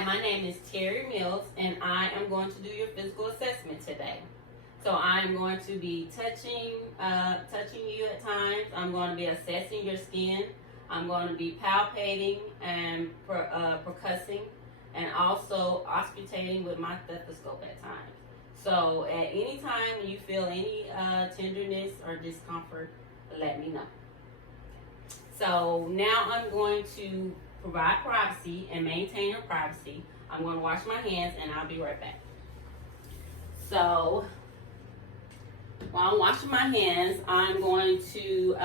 Hi, my name is Terrilyn Mills, and I am going to do your physical assessment today. So I'm going to be touching you at times. I'm going to be assessing your skin. I'm going to be palpating and percussing, and also auscultating with my stethoscope at times. So at any time when you feel any tenderness or discomfort, let me know. So now I'm going to provide privacy and maintain your privacy. I'm going to wash my hands and I'll be right back. So while I'm washing my hands, I'm going to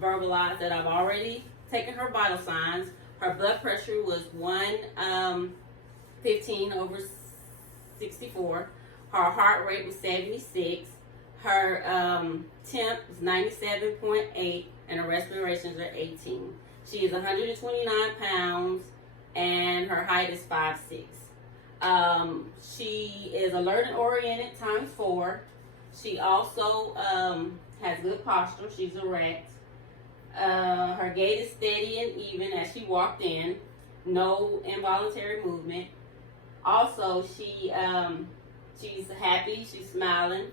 verbalize that I've already taken her vital signs. Her blood pressure was 115/64. Her heart rate was 76. Her temp was 97.8, and her respirations are 18. She is 129 pounds, and her height is 5'6". She is alert and oriented ×4. She also has good posture. She's erect. Her gait is steady and even as she walked in. No involuntary movement. Also, she's happy. She's smiling.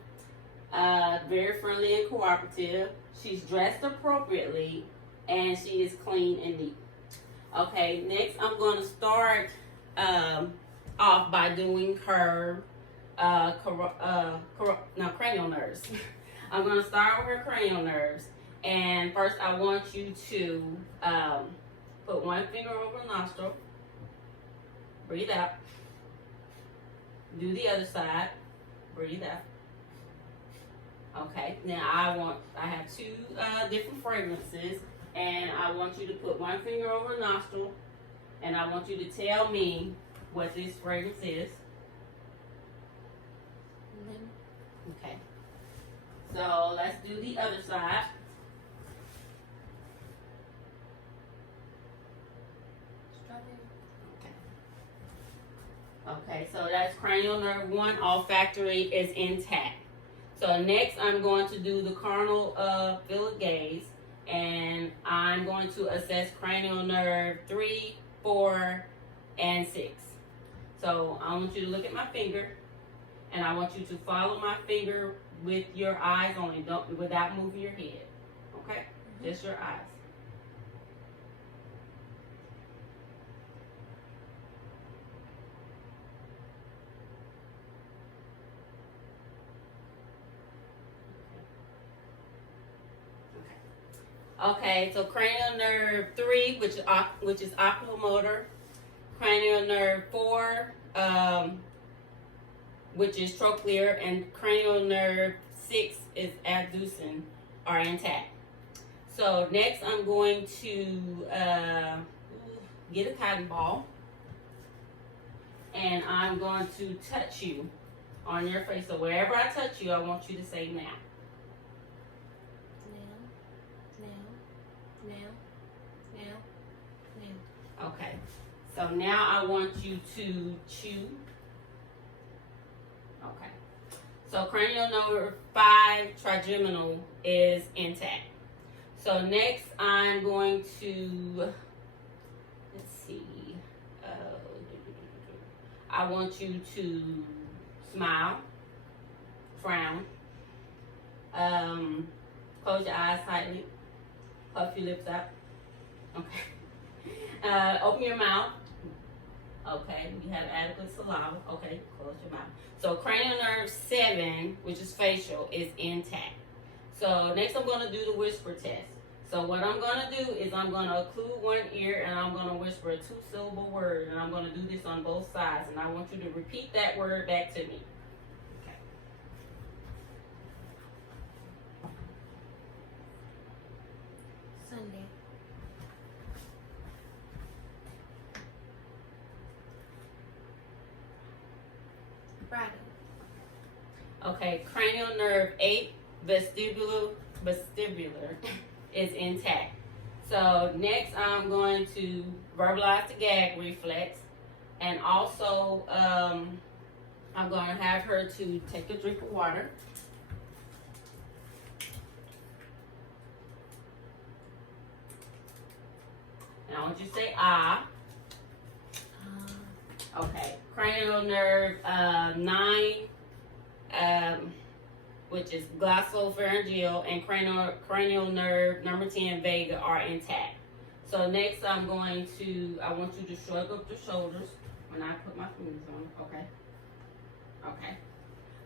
Very friendly and cooperative. She's dressed appropriately, and she is clean and neat. Okay, next I'm going to start off by doing her cranial nerves. I'm going to start with her cranial nerves, and first I want you to put one finger over the nostril, breathe out, do the other side, breathe out. Okay, now I have two different fragrances, and I want you to put one finger over the nostril, and I want you to tell me what this fragrance is. Okay, so let's do the other side. Okay, so that's cranial nerve 1. Olfactory is intact. So next I'm going to do the carnal field of gaze, and I'm going to assess cranial nerve 3, 4, and 6. So I want you to look at my finger, and I want you to follow my finger with your eyes only, without moving your head. Okay? Just your eyes. Okay, so cranial nerve 3, which is oculomotor, cranial nerve 4, which is trochlear, and cranial nerve 6 is abducens, are intact. So next I'm going to get a cotton ball, and I'm going to touch you on your face. So wherever I touch you, I want you to say now. Okay, so now I want you to chew. Okay, so cranial nerve 5, trigeminal, is intact. So next I'm going to, let's see, I want you to smile, frown, close your eyes tightly, puff your lips out. Okay. Open your mouth. Okay, you have adequate saliva. Okay, close your mouth. So cranial nerve 7, which is facial, is intact. So next I'm going to do the whisper test. So what I'm going to do is I'm going to occlude one ear, and I'm going to whisper a 2-syllable word, and I'm going to do this on both sides, and I want you to repeat that word back to me. Okay. Sunday. Friday. Okay, cranial nerve 8, vestibular is intact. So next I'm going to verbalize the gag reflex, and also I'm going to have her to take a drink of water. And I want you to say ah. Okay, cranial nerve 9, which is glossopharyngeal, and cranial nerve number 10, vagus, are intact. So next I want you to shrug up the shoulders when I put my fingers on, okay? Okay.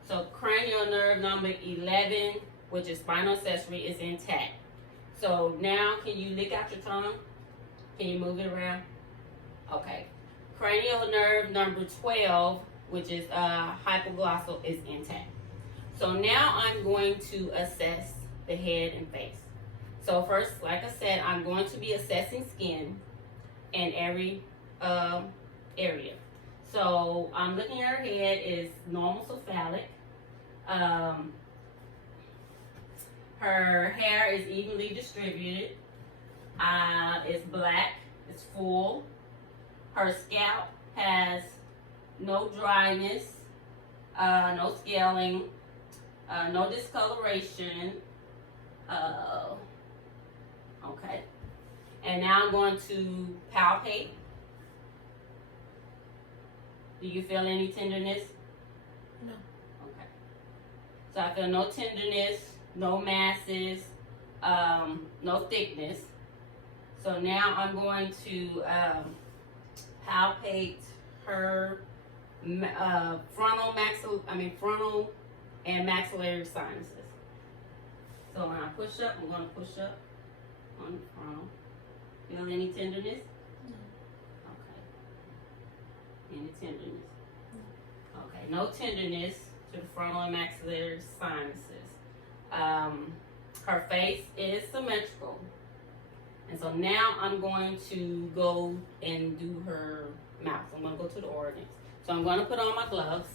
So cranial nerve number 11, which is spinal accessory, is intact. So now can you lick out your tongue? Can you move it around? Okay. Cranial nerve number 12, which is hypoglossal, is intact. So now I'm going to assess the head and face. So first, like I said, I'm going to be assessing skin in every area. So I'm looking at her head is normal cephalic. Her hair is evenly distributed. It's black. It's full. Her scalp has no dryness, no scaling, no discoloration. Okay. And now I'm going to palpate. Do you feel any tenderness? No. Okay. So I feel no tenderness, no masses, no thickness. So now I'm going to palpate her frontal and maxillary sinuses. So when I push up, I'm going to push up on the frontal. Feel any tenderness? No. Okay. Any tenderness? No. Okay. No tenderness to the frontal and maxillary sinuses. Her face is symmetrical. And so now I'm going to go and do her mouth. I'm going to go to the organs. So I'm going to put on my gloves.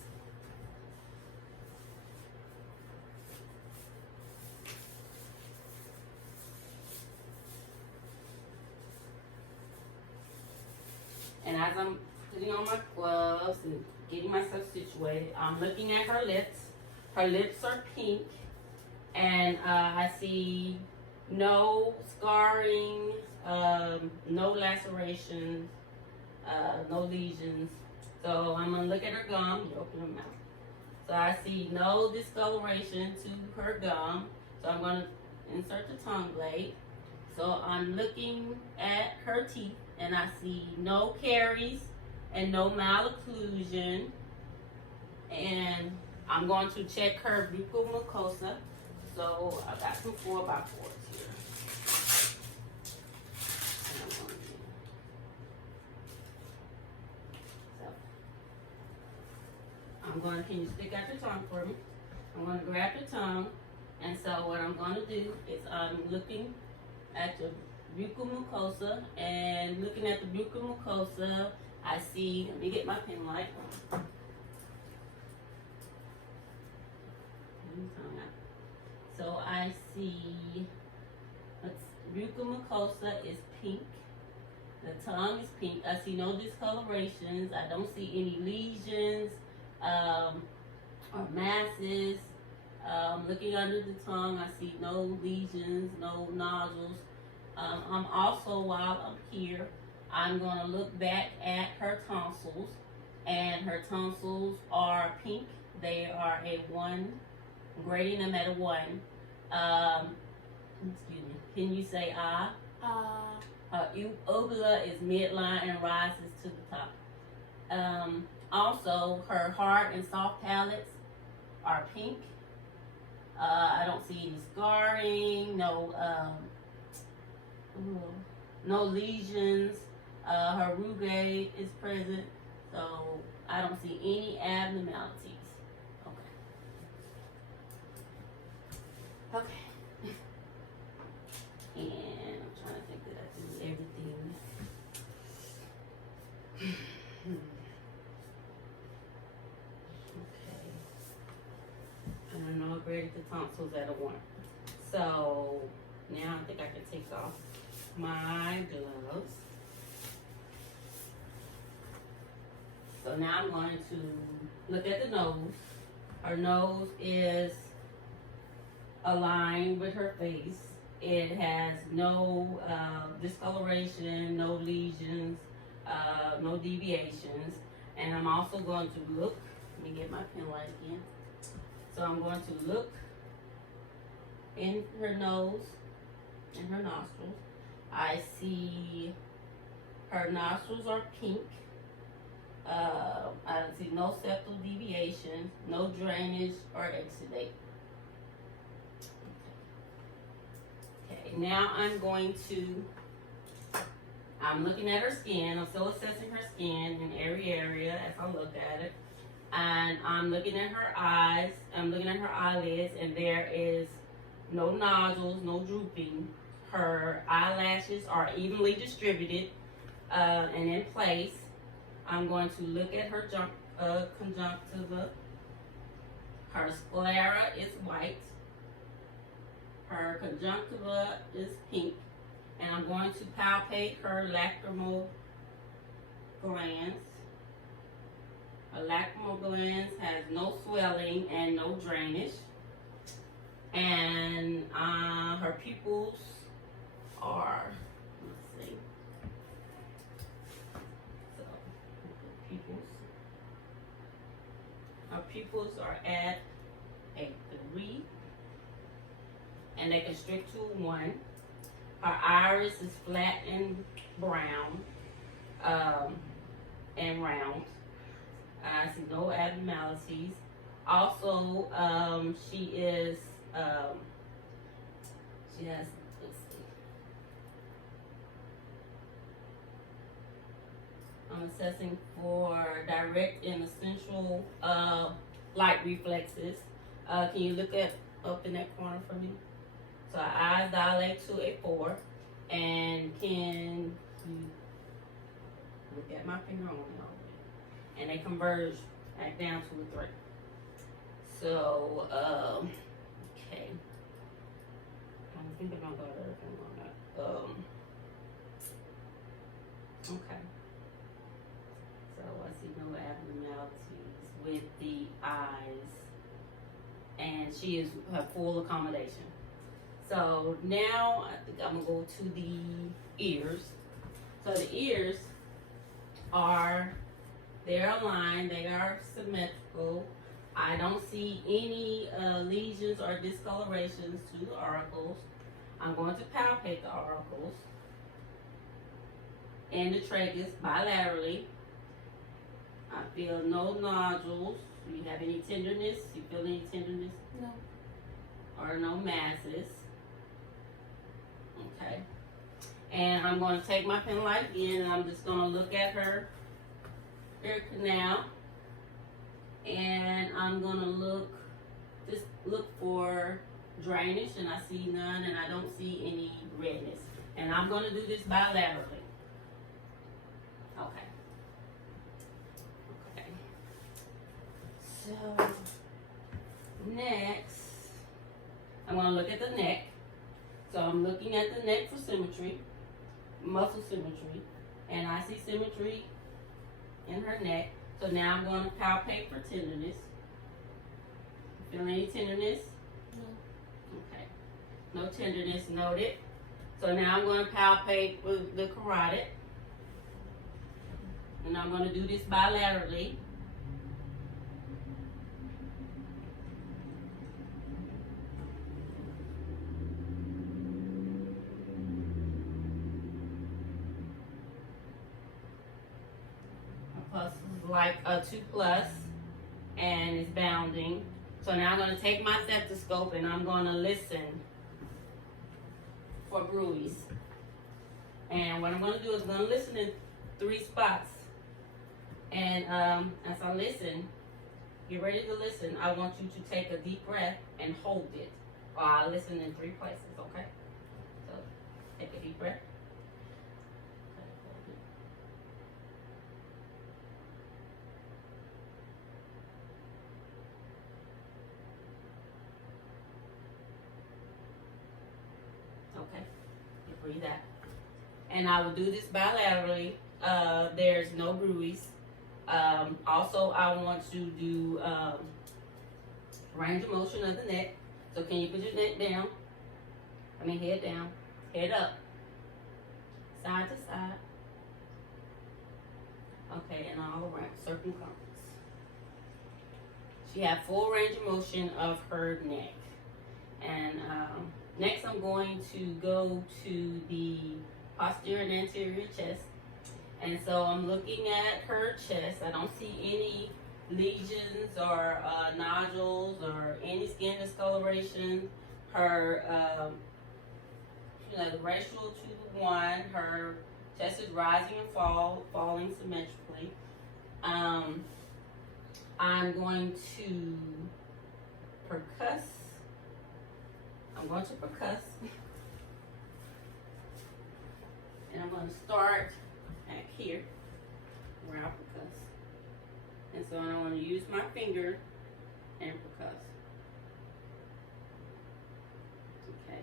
And as I'm putting on my gloves and getting myself situated, I'm looking at her lips. Her lips are pink. And I see no scarring, no lacerations, no lesions. So I'm gonna look at her gum. You open her mouth. So I see no discoloration to her gum. So I'm gonna insert the tongue blade. So I'm looking at her teeth, and I see no caries and no malocclusion. And I'm going to check her buccal mucosa. So I got some 4x4s here. Can you stick out your tongue for me? I'm going to grab your tongue. And so what I'm going to do is I'm looking at the buccal mucosa, and looking at the buccal mucosa, I see, let me get my pen light. So I see buccal mucosa is pink. The tongue is pink. I see no discolorations. I don't see any lesions or masses. Looking under the tongue, I see no lesions, no nodules. I'm also, while I'm here, I'm going to look back at her tonsils, and her tonsils are pink. They are a 1. I'm grading them at a 1. Excuse me. Can you say ah? Her uvula is midline and rises to the top. Also, her hard and soft palates are pink. I don't see any scarring, no lesions. Her rugae is present, so I don't see any abnormalities. Okay. And I'm trying to think that I do everything. Okay. And I know I graded the tonsils at a 1. So now I think I can take off my gloves. So now I'm going to look at the nose. Her nose is aligned with her face. It has no discoloration, no lesions, no deviations. And I'm also going to look, let me get my pen light again. So I'm going to look in her nose and her nostrils. I see her nostrils are pink. I see no septal deviation, no drainage or exudate. Okay, now I'm looking at her skin. I'm still assessing her skin in every area as I look at it. And I'm looking at her eyes, I'm looking at her eyelids, and there is no nodules, no drooping. Her eyelashes are evenly distributed and in place. I'm going to look at her conjunctiva. Her sclera is white. Her conjunctiva is pink. And I'm going to palpate her lacrimal glands. Her lacrimal glands has no swelling and no drainage. And her pupils are, let's see. So, her pupils are at a 3. And they constrict to a 1. Her iris is flat and brown and round. I see no abnormalities. Also, she has, let's see. I'm assessing for direct and essential light reflexes. Can you look up in that corner for me? So her eyes dilate to a 4. And can you look at my finger on it already? And they converge back down to a 3. So, okay. I think I'm gonna go to everything on that. Okay. So I see no abnormalities with the eyes. And she is her full accommodation. So now I think I'm gonna go to the ears. So the ears they're aligned, they are symmetrical. I don't see any lesions or discolorations to the auricles. I'm going to palpate the auricles and the tragus bilaterally. I feel no nodules. Do you have any tenderness? You feel any tenderness? No. Or no masses? Okay. And I'm going to take my pen light again, and I'm just going to look at her ear canal, and I'm going to look for drainage, and I see none, and I don't see any redness. And I'm going to do this bilaterally. Okay. Okay. So next, I'm going to look at the neck. So I'm looking at the neck for symmetry, muscle symmetry, and I see symmetry in her neck. So now I'm going to palpate for tenderness. Feel any tenderness? No. Okay. No tenderness noted. So now I'm going to palpate with the carotid. And I'm going to do this bilaterally. Plus is like a 2+ and it's bounding. So now I'm going to take my stethoscope and I'm going to listen for bruise. And what I'm going to do is I'm going to listen in 3 spots. And as I listen, get ready to listen. I want you to take a deep breath and hold it while I listen in 3 places, okay? So take a deep breath. Okay, you breathe out. And I will do this bilaterally. There's no bruise. Also, I want to do range of motion of the neck. So can you put your neck down? Head down, head up, side to side. Okay, and all around circumference. She had full range of motion of her neck. And next I'm going to go to the posterior and anterior chest. And so I'm looking at her chest. I don't see any lesions or nodules or any skin discoloration. Her, the ratio 2:1. Her chest is rising and falling symmetrically. I'm going to percuss. I'm going to percuss. And I'm going to start back here where I percuss. And so I'm going to use my finger and percuss. Okay.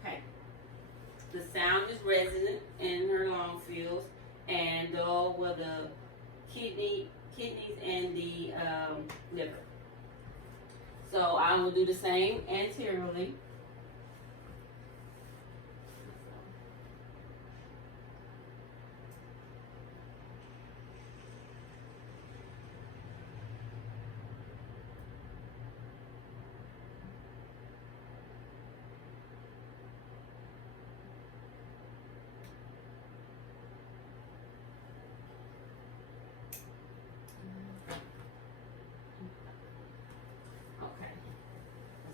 Okay. The sound is resonant in her lung fields, and though with the kidneys and the liver. So I will do the same anteriorly.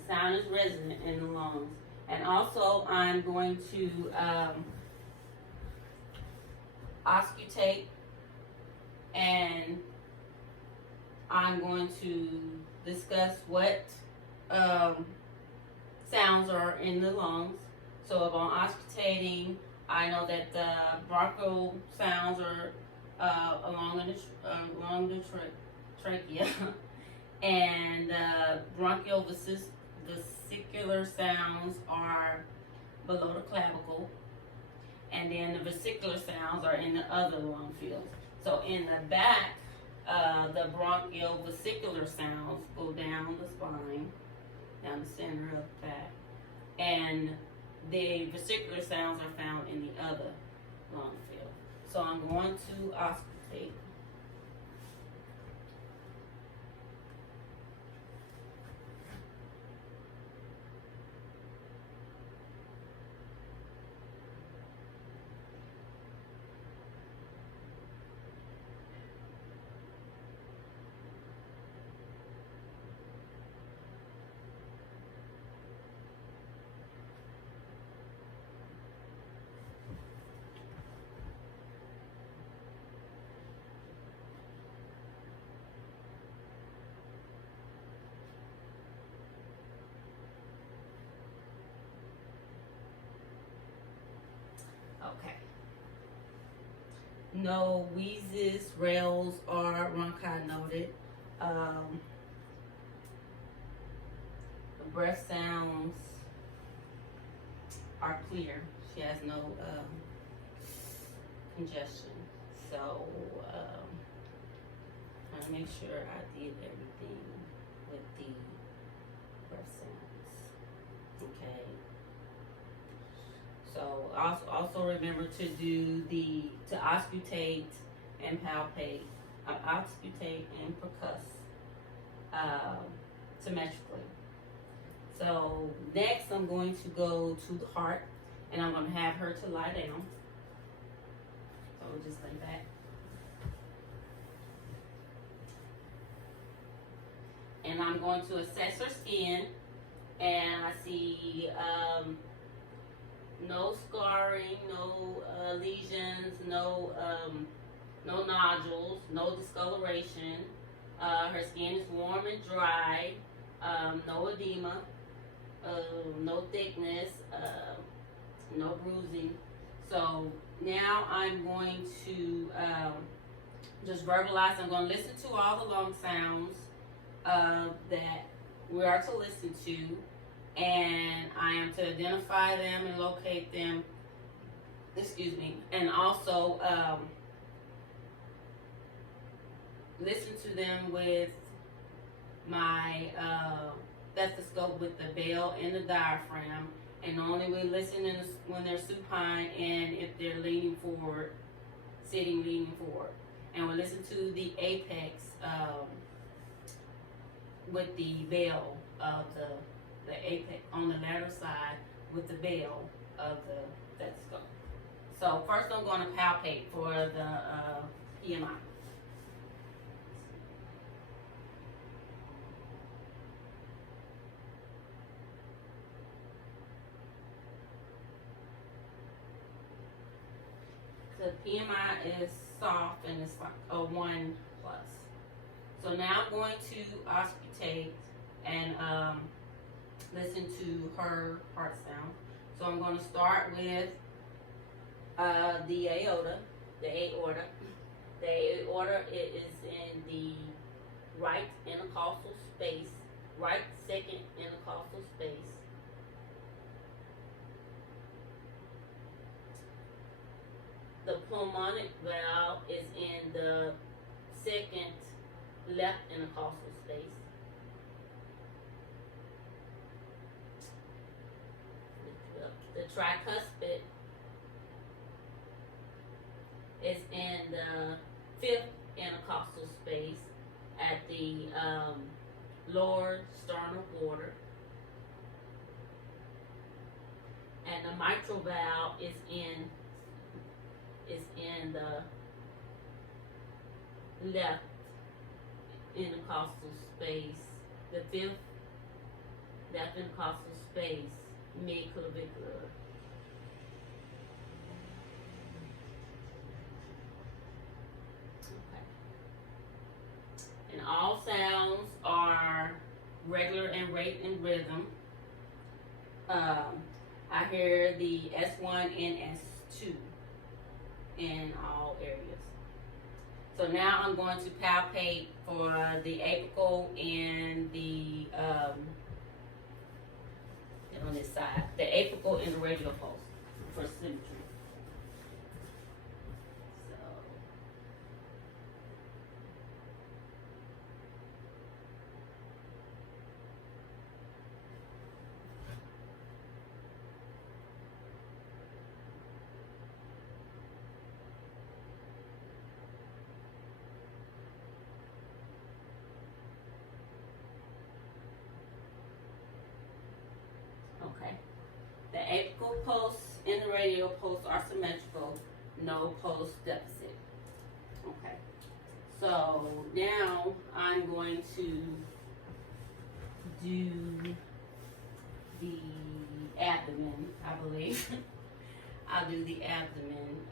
Sound is resonant in the lungs. And also I'm going to auscultate, and I'm going to discuss what sounds are in the lungs. So if I'm auscultating, I know that the bronchial sounds are along the trachea, and bronchial vesicular sounds are below the clavicle, and then the vesicular sounds are in the other lung fields. So in the back, the bronchial vesicular sounds go down the spine, down the center of the back, and the vesicular sounds are found in the other lung field. So I'm going to auscultate. Okay. No wheezes, rails, or rhonchi noted. The breath sounds are clear. She has no congestion. So trying to make sure I did everything with the breath sounds. Okay. So also remember to do to auscultate and palpate, auscultate and percuss symmetrically. So next I'm going to go to the heart, and I'm going to have her to lie down. So we'll just lay back. And I'm going to assess her skin, and I see no scarring, no lesions, no nodules, no discoloration. Her skin is warm and dry, no edema, no thickness, no bruising. So now I'm going to just verbalize. I'm going to listen to all the long sounds that we are to listen to, and I am to identify them and locate them. Excuse me, and also listen to them with my stethoscope with the bell and the diaphragm, and only we listen when they're supine and if they're leaning forward, sitting leaning forward. And we listen to the apex with the bell of the apex on the lateral side with the bell of the stethoscope. So first I'm going to palpate for the PMI. The PMI is soft and it's like a 1+. So now I'm going to auscultate and listen to her heart sound. So I'm going to start with the aorta. The aorta. The aorta, it is in the right intercostal space, right second intercostal space. The pulmonic valve is in the second left intercostal space. The tricuspid is in the fifth intercostal space at the lower sternal border. And the mitral valve is in the left intercostal space, the fifth left intercostal space, mid-clavicular. Okay. And all sounds are regular and rate and rhythm. I hear the S1 and S2 in all areas. So now I'm going to palpate for the apical and the on this side, the apical and the radial pulse for symmetry. Okay. The apical pulse and the radial pulse are symmetrical, no pulse deficit. Okay. So now I'm going to do the abdomen, I believe. I'll do the abdomen.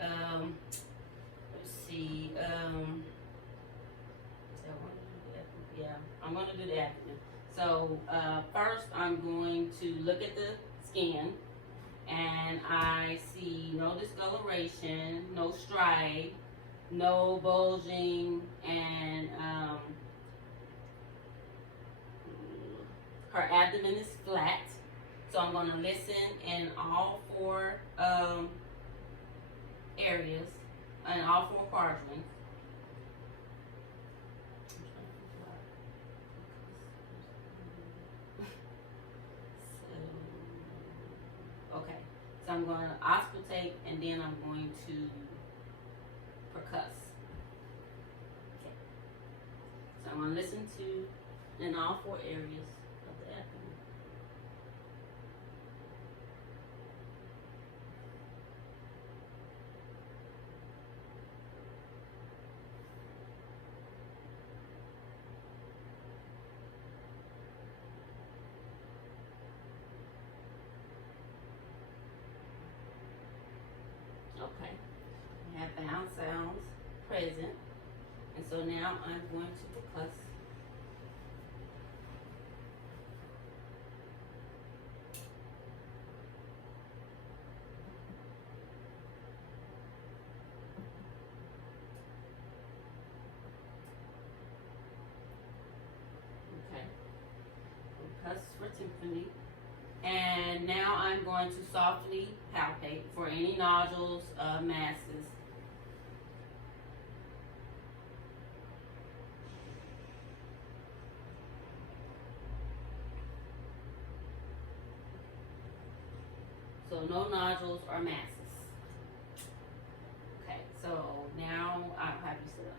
Let's see. Yeah, I'm going to do the abdomen. So first I'm going to look at the skin, and I see no discoloration, no striae, no bulging, and her abdomen is flat. So I'm going to listen in all 4 areas, and all 4 quadrants. Okay, so I'm going to auscultate, and then I'm going to percuss. Okay. So I'm going to listen to in all 4 areas of the abdomen. Okay, I have bound sounds present, and so now I'm going to percuss. us for Tiffany. And now I'm going to softly palpate for any nodules, masses. So no nodules or masses. Okay, so now I'll have you sit up.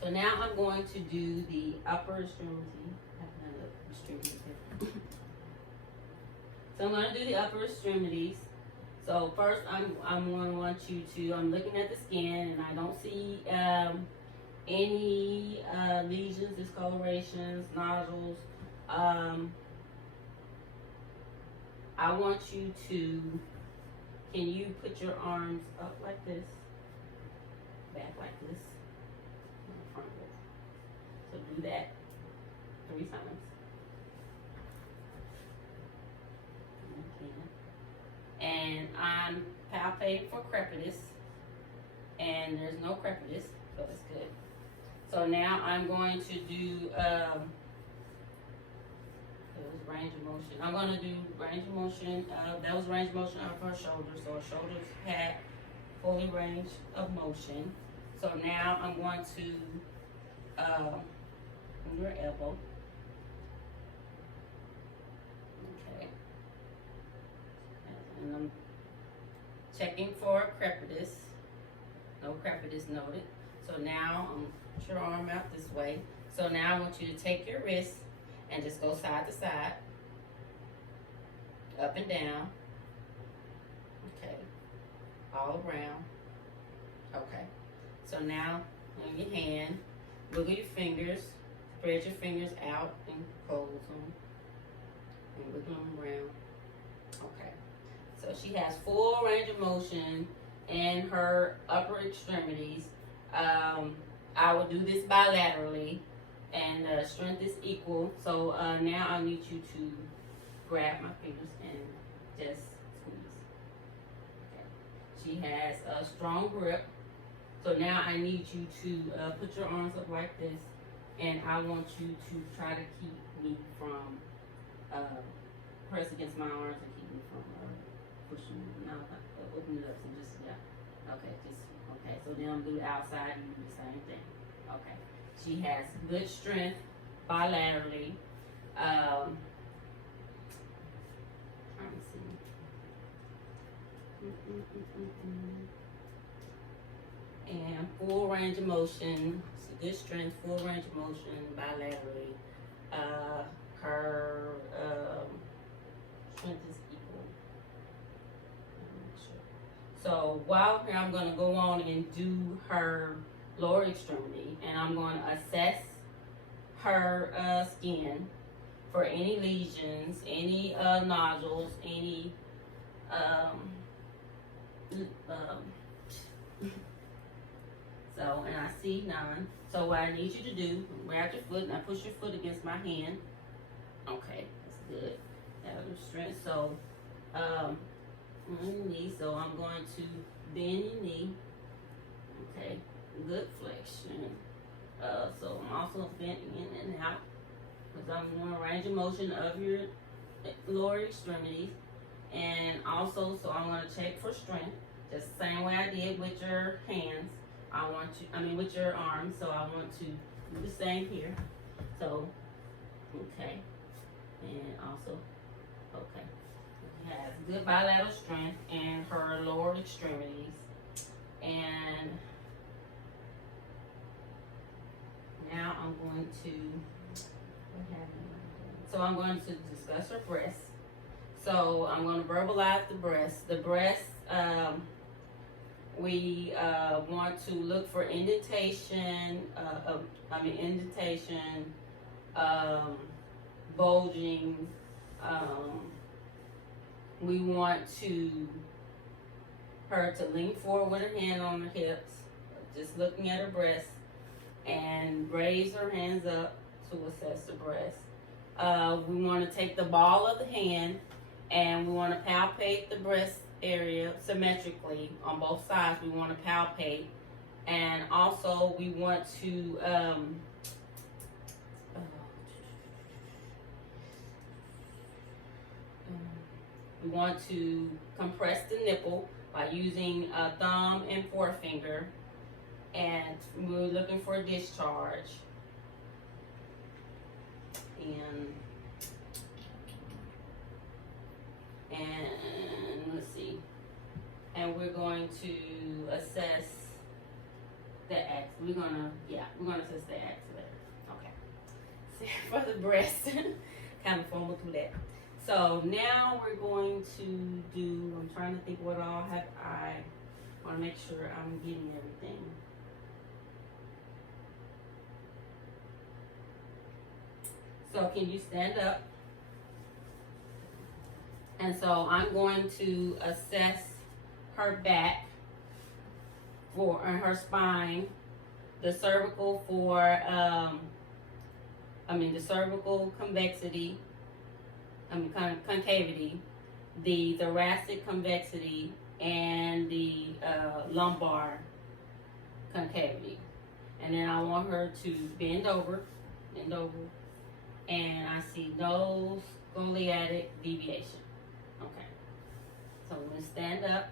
So now I'm going to do the upper extremity. So I'm going to do the upper extremities. So first I'm going to want you to, I'm looking at the skin and I don't see any lesions, discolorations, nodules. I want you to, can you put your arms up like this, back like this, and front like this. So do that 3 times. And I'm palpating for crepitus, and there's no crepitus, so it's good. So now I'm going to do range of motion. I'm going to do range of motion. That was range of motion of her shoulders. So her shoulders had fully range of motion. So now I'm going to your elbow. Okay. And I'm checking for crepitus. No crepitus noted. So now I'm put your arm out this way. So now I want you to take your wrist and just go side to side, up and down, okay, all around, okay. So now, on your hand, wiggle your fingers, spread your fingers out and close them, and wiggle them around, okay. So she has full range of motion in her upper extremities. I will do this bilaterally. And strength is equal. So now I need you to grab my fingers and just squeeze. Okay. She has a strong grip. So now I need you to put your arms up like this, and I want you to try to keep me from press against my arms and keep me from pushing. No, open it up and just Okay, okay. So then I'm gonna do the outside. You do the same thing. Okay. She has good strength bilaterally. Trying to see. And full range of motion. So good strength, full range of motion bilaterally. Her strength is equal. So while here, I'm going to go on and do her lower extremity, and I'm going to assess her skin for any lesions, any nodules, any so, and I see none. So what I need you to do, grab your foot, and I push your foot against my hand. Okay, that's good. That was strength. So on your knee, so I'm going to bend your knee. Okay. Good flexion. So I'm also bending in and out because I'm doing range of motion of your lower extremities. And also, so I'm going to check for strength, just the same way I did with your hands. With your arms. So I want to do the same here. So, okay. And also, okay. She has good bilateral strength in her lower extremities. And now I'm going to, I'm going to discuss her breast. So I'm going to verbalize the breast. The breast, we want to look for indentation, bulging. We want her to lean forward with her hand on her hips, just looking at her breast, and raise her hands up to assess the breast. We want to take the ball of the hand and we want to palpate the breast area symmetrically on both sides. We want to palpate And also we want to compress the nipple by using a thumb and forefinger, and we're looking for discharge. And let's see. And we're going to assess the we're gonna assess the axillary. Okay. For the breast, kind of formal through that. So now we're going to do, I'm trying to think what all have I want to make sure I'm getting everything. So can you stand up? And so I'm going to assess her back and her spine, the cervical the cervical convexity, concavity, the thoracic convexity, and the lumbar concavity. And then I want her to bend over, and I see no scoliotic deviation. Okay. So we're gonna stand up.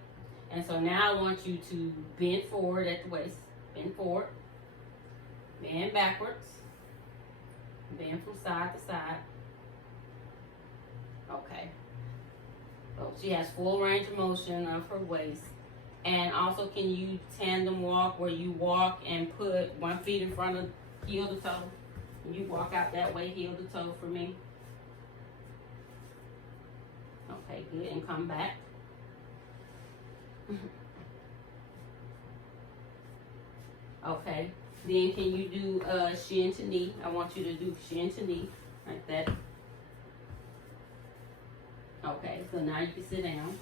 And so now I want you to bend forward at the waist. Bend forward. Bend backwards. Bend from side to side. Okay. So she has full range of motion of her waist. And also, can you tandem walk, where you walk and put 1 foot in front of heel to toe? You walk out that way, heel to toe for me. Okay, good. And come back. Okay. Then can you do shin to knee? I want you to do shin to knee, like that. Okay, so now you can sit down.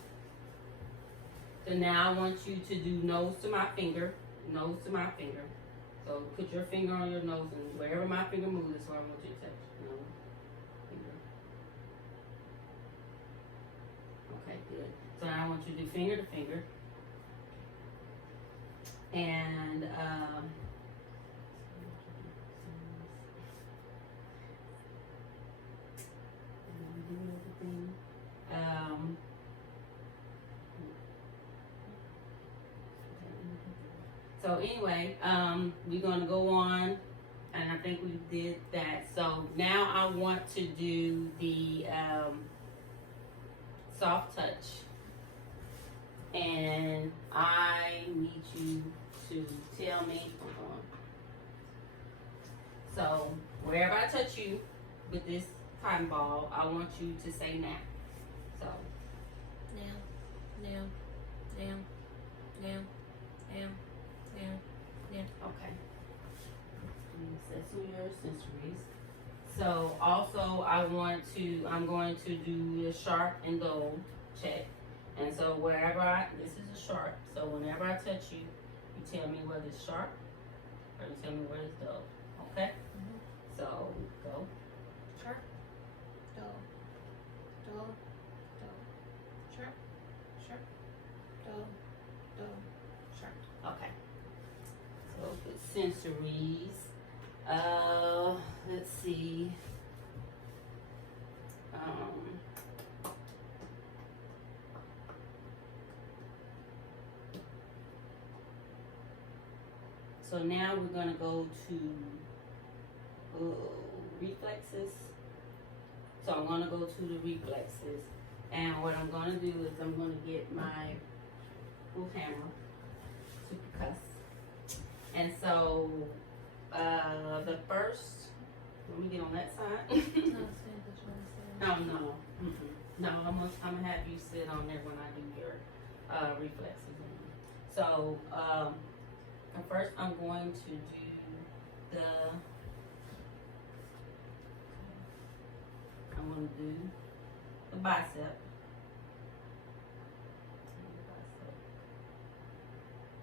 So now I want you to do nose to my finger. Nose to my finger. So put your finger on your nose, and wherever my finger moves, that's where I want you to touch. Nose, finger. Okay, good. So now I want you to do finger to finger. And so anyway, we're gonna go on, and I think we did that. So now I want to do the soft touch, and I need you to tell me. Hold on. So wherever I touch you with this cotton ball, I want you to say now. So now. Okay. Accessory sensories. So also I'm going to do the sharp and dull check. And so this is a sharp. So whenever I touch you, you tell me whether it's sharp or you tell me whether it's dull. Okay? Mm-hmm. So go. Sharp. Dull. Dull. Dull. Sharp. Sharp. Dull. Dull. Sharp. Okay. So for sensories, let's see. So now we're gonna go to reflexes. So I'm gonna go to the reflexes, and what I'm gonna do is I'm gonna get my full hammer to percuss. And so the first, let me get on that side. No, no. No, I'm gonna have you sit on there when I do your reflexes. So first I'm going to do the bicep.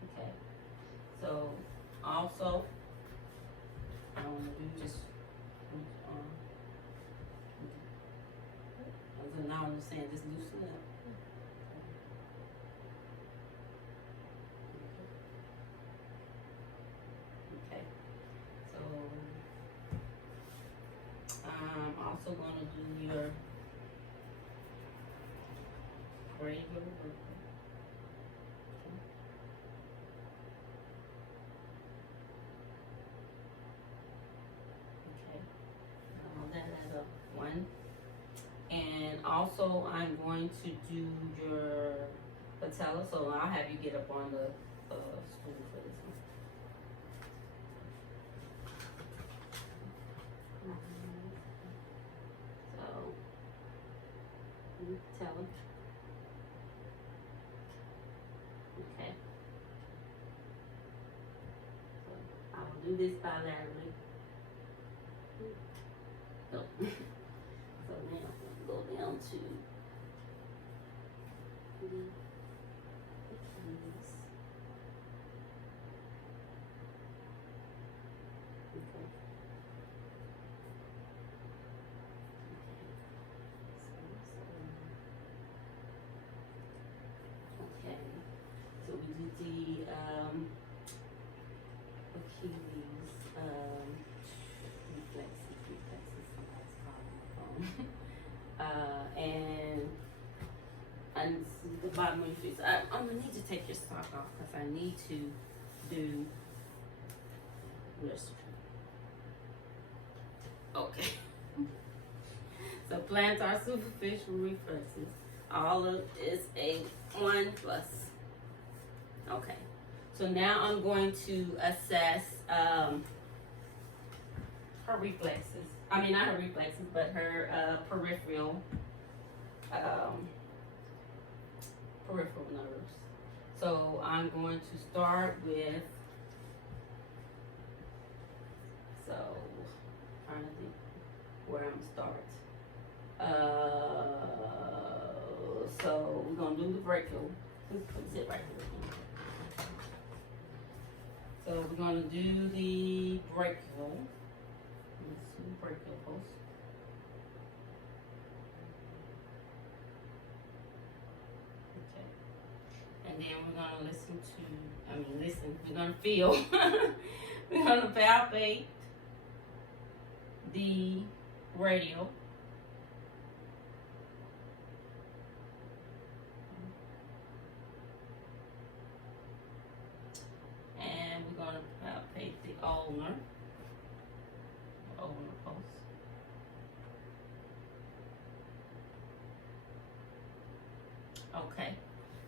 Okay. So also I want to do just so now I'm just saying just loosen up. also gonna do your regular work. Okay. All that as a one. And also I'm going to do your patella, so I'll have you get up on the stool for this one. So, patella. Okay. So I will do this bilaterally. So, so now I'm going to go down to the Achilles. Okay. Okay. So we did the Achilles reflexes, somebody's calling my phone. And the bottom of your feet. So I'm gonna need to take your sock off because I need to do wrist. Okay. So plantar superficial reflexes. All of is a 1+. Okay. So now I'm going to assess her reflexes. I mean, not her reflexes, but her peripheral nerves. So I'm going to start with, trying to think where I'm gonna start. So we're gonna do the brachial. Let's sit right here. So we're gonna do the brachial. Let's do the brachial pulse. Okay. And then we're gonna we're gonna feel. We're gonna palpate the radial. And we're gonna palpate the ulnar pulse. Okay.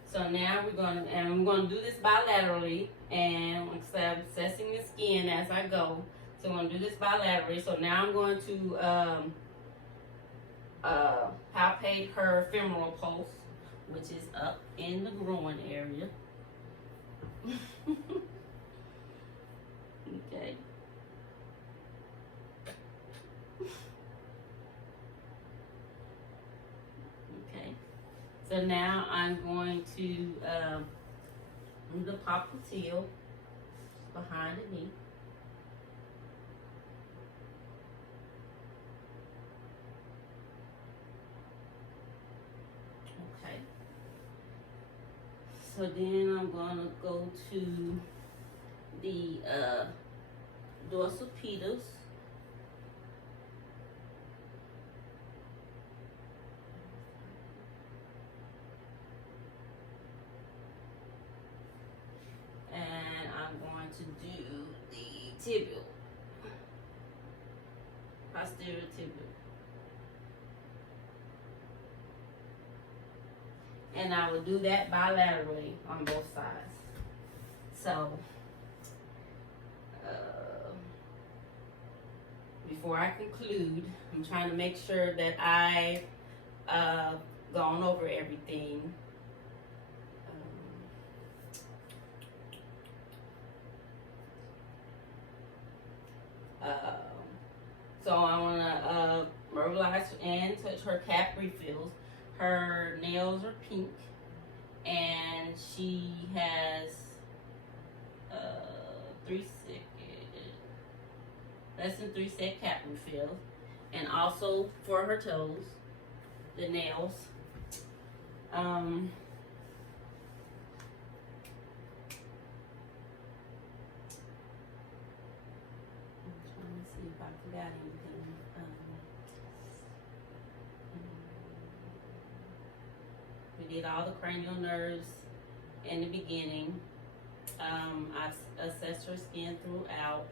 So now we're gonna do this bilaterally, and like I said, I'm assessing the skin as I go. So I'm gonna do this bilaterally. So now I'm going to palpate her femoral pulse, which is up in the groin area. Okay. Okay. So now I'm going to do the popliteal behind the knee. Okay. So then I'm gonna go to the dorsal pedals. And I'm going to do the tibial, posterior tibial. And I will do that bilaterally on both sides. So, before I conclude, I'm trying to make sure that I've gone over everything. So I want to mobilize and touch her cap refills. Her nails are pink, and she has less than 3 set cap refills, and also for her toes, the nails. I'm trying to see if I forgot anything. did all the cranial nerves in the beginning. I've assessed her skin throughout.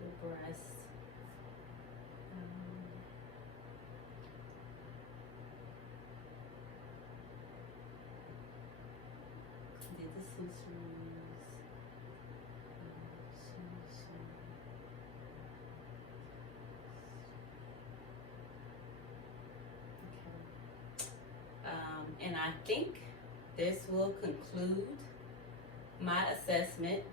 The breast. Did the sensories. And I think this will conclude my assessment